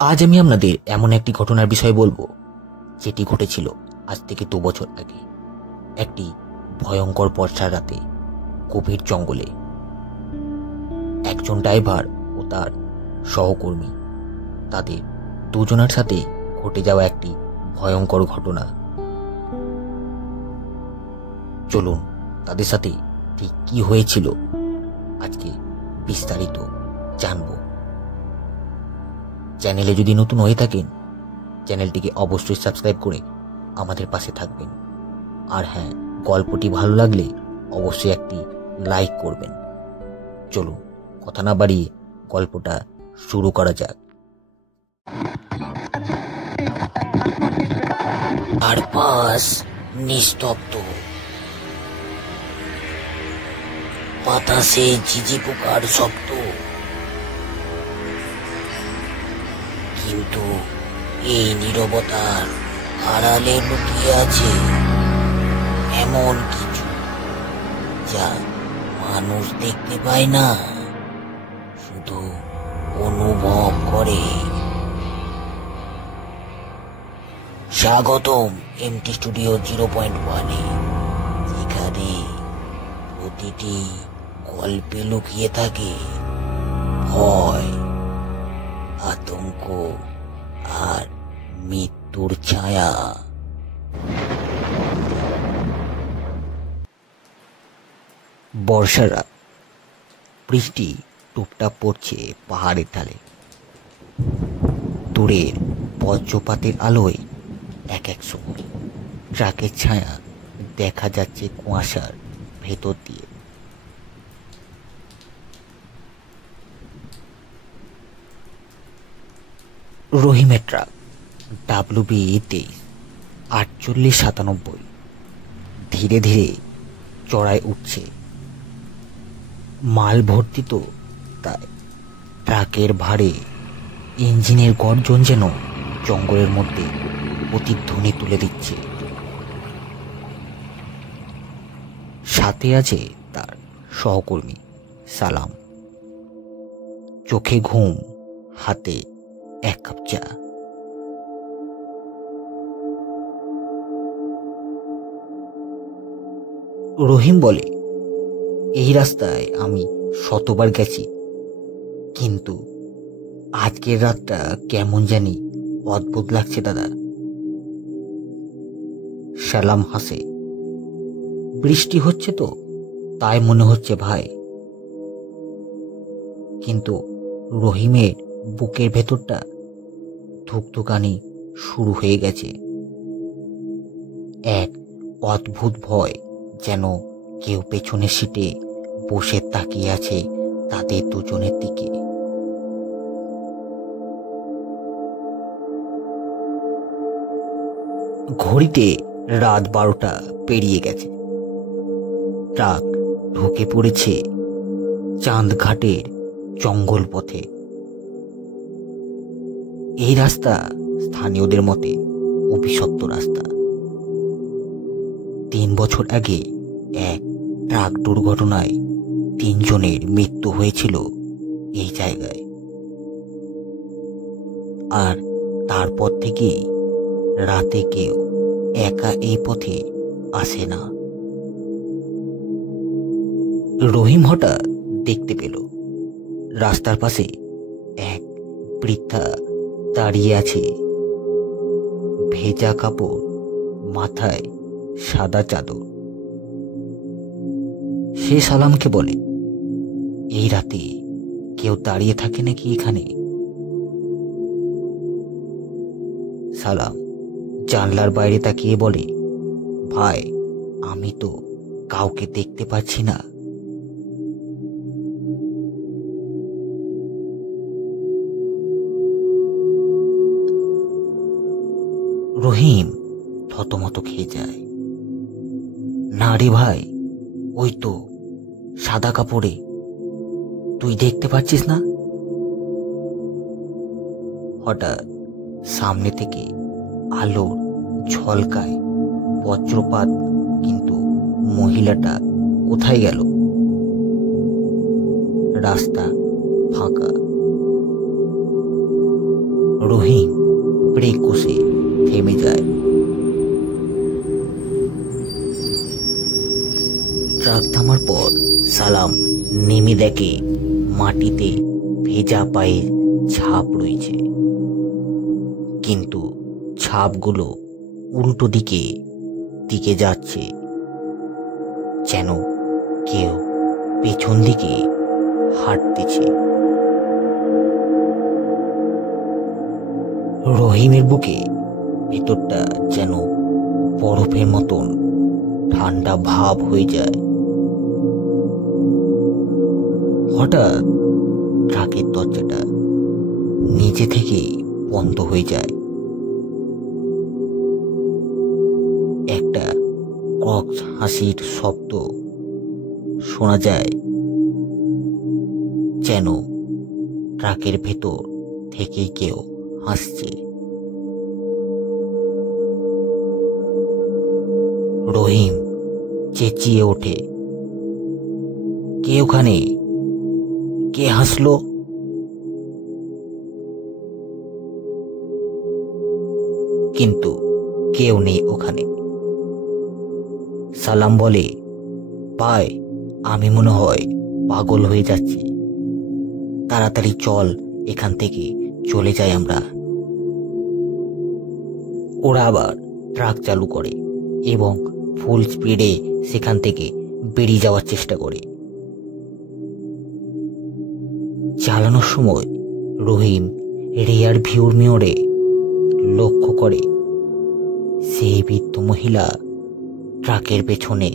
আজ আমি আপনাদের এমন একটি ঘটনার বিষয়ে বলবো যেটি ঘটেছিল আজ থেকে 2 বছর আগে। একটি ভয়ঙ্কর বর্ষার রাতে গভীর জঙ্গলে একজন ড্রাইভার ও তার সহকর্মী, তাদের দুজনের সাথে ঘটে যাওয়া একটি ভয়ঙ্কর ঘটনা। চলুন তাদের সাথে ঠিক কি হয়েছিল আজকে বিস্তারিত জানবো। চ্যানেলে যদি নতুন হয়ে থাকেন চ্যানেলটিকে অবশ্যই সাবস্ক্রাইব করে আমাদের পাশে থাকবেন। আর হ্যাঁ, গল্পটি ভালো লাগলে অবশ্যই একটি লাইক করবেন। চলুন কথা না বাড়িয়ে গল্পটা শুরু করা যাক। চারপাশ নিস্তব্ধ, বাতাসে ঝিঝি পোকার শব্দ, কিন্তু এই নীরবতার আড়ালে লুকিয়ে আছে এমন কিছু যা মানুষ দেখতে পায় না, শুধু অনুভব করে। স্বাগতম এমটি স্টুডিও 0.1-এ, যেখানে প্রতিটি গল্পে লুকিয়ে থাকে ভয়, আতঙ্ক আর মৃত্যুর ছায়া। বর্ষার রাত, বৃষ্টি টুপটাপ পড়ছে পাহাড়ের ঢালে। দূরের বজ্রপাতের আলোয় এক এক সময় ট্রাকের ছায়া দেখা যাচ্ছে কুয়াশার ভেতর দিয়ে। রহিমের ট্রাক WB-23-4897 ধীরে ধীরে চড়ায় উঠছে। মাল ভর্তি তো, তাই ট্রাকের ভারে ইঞ্জিনের গর্জন যেন জঙ্গলের মধ্যে প্রতিধ্বনি তুলে দিচ্ছে। সাথে আছে তার সহকর্মী সালাম, চোখে ঘুম, হাতে 1 কাপ চা। রহিম বলে, এই রাস্তায় আমি শতবার গেছি, কিন্তু আজকের রাতটা কেমন জানি অদ্ভুত লাগছে দাদা। সালাম হাসে, বৃষ্টি হচ্ছে তো তাই মনে হচ্ছে ভাই। কিন্তু রহিমের বুকের ভেতরটা ধুকধুকানি শুরু হয়ে গেছে। এক অদ্ভুত ভয়, যেন কেউ পেছনের সিটে বসে তাকিয়ে আছে তাদের দুজনের দিকে। ঘড়িতে রাত 12টা পেরিয়ে গেছে। ট্রাক ঢুকে পড়েছে চাঁদঘাটের জঙ্গল পথে। এই রাস্তা স্থানীয়দের মতে অভিশপ্ত রাস্তা। 3 বছর আগে এক ট্রাক দুর্ঘটনায় 3 জনের মৃত্যু হয়েছিল এই জায়গায়। আর তারপর থেকে রাতে কেউ একা এই পথে আসে না। রহিম হঠাৎ দেখতে পেল রাস্তার পাশে এক বৃদ্ধা দাঁড়িয়ে আছে, ভেজা কাপড়, মাথায় সাদা চাদর। সে সালামকে বলে, এই রাতে কেউ দাঁড়িয়ে থাকে নাকি এখানে? সালাম জানলার বাইরে তাকিয়ে বলে, ভাই আমি তো কাউকে দেখতে পাচ্ছি না। রহিম থতমত খেয়ে যায়। না রে ভাই, ওই তো সাদা কাপড়ে, তুই দেখতে পাচ্ছিস না? হঠাৎ সামনে থেকে আলোর ঝলকায় বজ্রপাত, কিন্তু মহিলাটা কোথায় গেল? রাস্তা ফাঁকা, রহিম ব্রেক কষে থেমে যায়। ট্রাক থামার পর সালাম নেমে দেখে মাটিতে ভেজা পায়ের ছাপ রয়েছে, কিন্তু ছাপগুলো উল্টো দিকে দিকে যাচ্ছে, যেন কেউ পেছন দিকে হাঁটতেছে। রহিমের বুকে ভেতরটা যেন বরফের মতন ঠান্ডা ভাব হয়ে যায়। হঠাৎ ট্রাকের দরজাটা নিজে থেকে বন্ধ হয়ে যায়। একটা কক্স হাসির শব্দ শোনা যায়, যেন ট্রাকের ভেতর থেকে কেউ হাসছে। রহিম চেঁচিয়ে ওঠে, কে ওখানে? কে হাসলো? কিন্তু কেউ নেই ওখানে। সালাম বলে, ভাই, আমি মনে হয় পাগল হয়ে যাচ্ছি, তাড়াতাড়ি চল, এখান থেকে চলে যাই আমরা। ওরা আবার ট্রাক চালু করে এবং ফুল স্পিডে সেখান থেকে বেরিয়ে যাওয়ার চেষ্টা করে। চালানোর সময় রহিম রিয়ার ভিউর মিররে লক্ষ্য করে সেই বৃদ্ধ মহিলা ট্রাকের পেছনে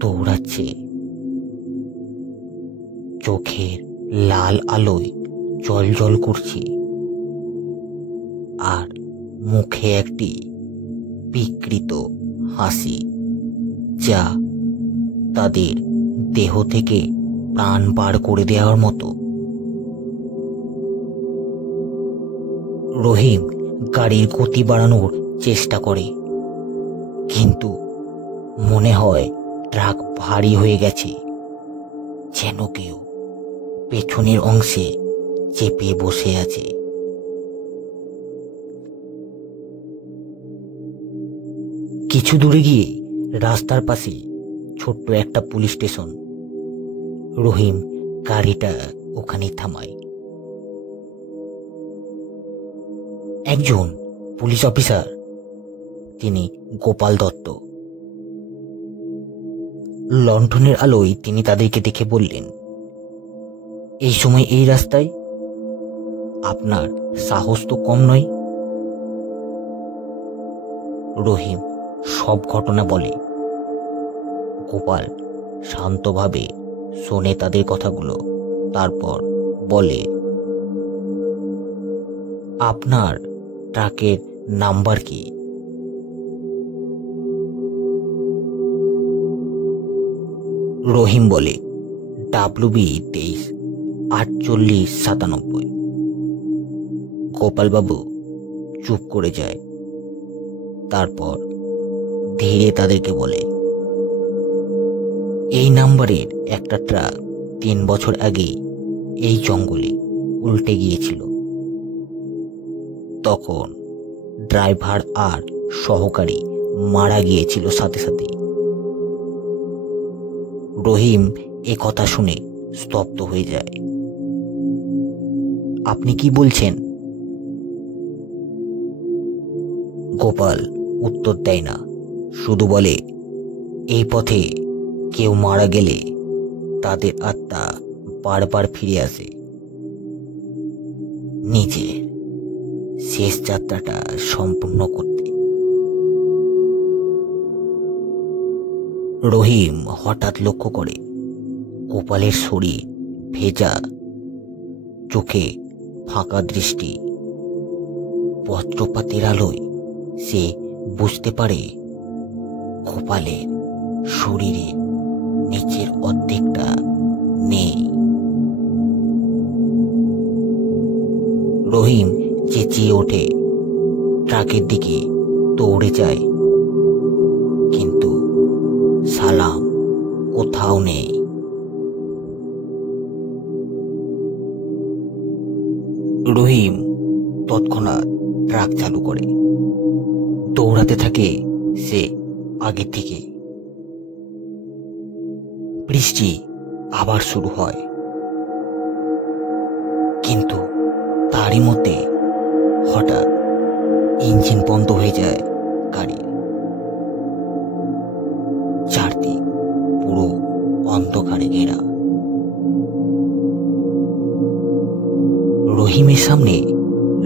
দৌড়াচ্ছে। চোখের লাল আলোয় জ্বলজ্বল করছে, আর মুখে একটি বিকৃত হাসি, যা তাদের দেহ থেকে প্রাণ বার করে দেওয়ার মতো। রহিম গাড়ির গতি বাড়ানোর চেষ্টা করে, কিন্তু মনে হয় ট্রাক ভারী হয়ে গেছে, যেন কেউ পেছনের অংশে চেপে বসে আছে। কিছু দূরে গিয়ে রাস্তার পাশে ছোট্ট একটা পুলিশ স্টেশন। রহিম গাড়িটা ওখানে থামায়। একজন পুলিশ অফিসার, তিনি গোপাল দত্ত। লণ্ঠনের আলোয় তিনি তাদেরকে দেখে বললেন, এই সময় এই রাস্তায়? আপনার সাহস তো কম নয়। রহিম সব ঘটনা বলে। গোপাল শান্তভাবে শোনে তাদের কথাগুলো, তারপর বলে, আপনার ট্রাকের নাম্বার কি? রহিম বলে, WB23 4897। গোপালবাবু চুপ করে যায়, তারপর ধীরে তাদেরকে বলে, এই নাম্বারের একটা ট্রাক 3 বছর আগে এই জঙ্গলে উল্টে গিয়েছিল। তখন ড্রাইভার আর সহকারী মারা গিয়েছিল সাথে সাথে। রহিম এ কথা শুনে স্তব্ধ হয়ে যায়। আপনি কি বলছেন? গোপাল উত্তর দেয় না, শুধু বলে, এই পথে কেউ মারা গেলে তাদের আত্মা বারবার ফিরে আসে, নিজের শেষ যাত্রাটা সম্পূর্ণ করতে। রহিম হঠাৎ লক্ষ্য করে গোপালের শরীর ভেজা, চোখে ফাঁকা দৃষ্টি। বজ্রপাতের আলোয় সে বুঝতে পারে গোপালের শরীরে নিচের অর্ধেকটা নেই। রহিম চেঁচিয়ে ওঠে, ট্রাকের দিকে দৌড়ে যায়, কিন্তু সালাম কোথাও নেই। রহিম তৎক্ষণাৎ ট্রাক চালু করে। দৌড়াতে থাকে সে আগে থেকে। বৃষ্টি আবার শুরু হয়, কিন্তু তারই মধ্যে হঠাৎ ইঞ্জিন বন্ধ হয়ে যায় গাড়ির। চারদিক পুরো অন্ধকারে ঘেরা। রহিমের সামনে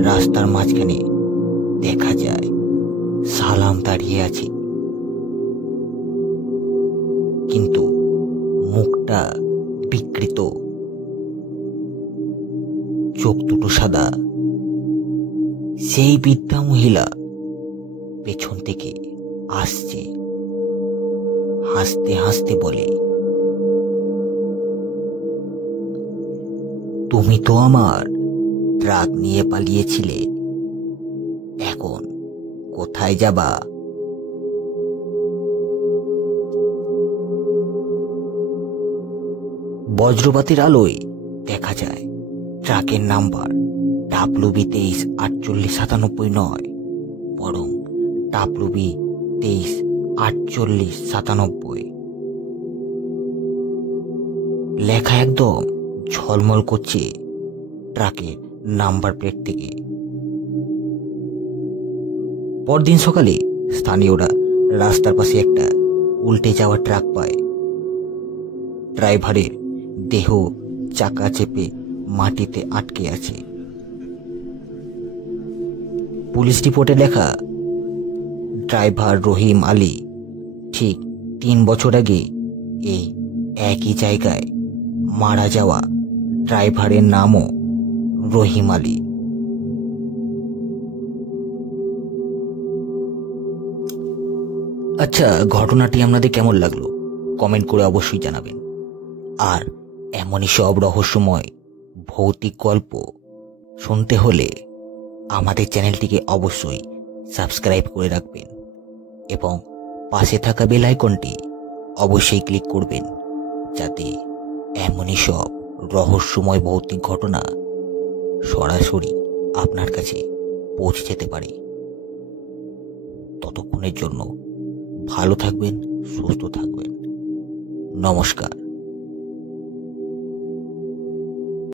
রাস্তার মাঝখানে দেখা যায় সালাম দাঁড়িয়ে আছে, কিন্তু মুখটা বিকৃত, চোখ দুটো সাদা। সেই বৃদ্ধা মহিলা পেছন থেকে আসছে, হাসতে হাসতে বলে, তুমি তো আমার ট্রাক নিয়ে পালিয়েছিলে, এখন কোথায় যাবা? বজ্রপাতের আলোয় দেখা যায় ট্রাকের নাম্বার WB 23-4897 নয়, বরং WB 23-4897। লেখা একদম ঝলমল করছে ট্রাকের নাম্বার প্লেট থেকে। পরদিন সকালে স্থানীয়রা রাস্তার পাশে একটা উল্টে যাওয়া ট্রাক পায়। ড্রাইভারের দেহ চাকা চেপে মাটিতে আটকে আছে। পুলিশ রিপোর্টে লেখা, ড্রাইভার রহিম আলী ঠিক 3 বছর আগে এই একই জায়গায় মারা যাওয়া ড্রাইভারের নামও রহিম আলী। আচ্ছা, ঘটনাটি আপনাদের কেমন লাগলো কমেন্ট করে অবশ্যই জানাবেন। আর এমনই সব রহস্যময় ভৌতিক গল্প শুনতে হলে আমাদের চ্যানেলটিকে অবশ্যই সাবস্ক্রাইব করে রাখবেন এবং পাশে থাকা বেল আইকনটি অবশ্যই ক্লিক করবেন, যাতে এমনই সব রহস্যময় ভৌতিক ঘটনা সরাসরি আপনার কাছে পৌঁছে যেতে পারে। ততক্ষণের জন্য ভালো থাকবেন, সুস্থ থাকবেন। নমস্কার।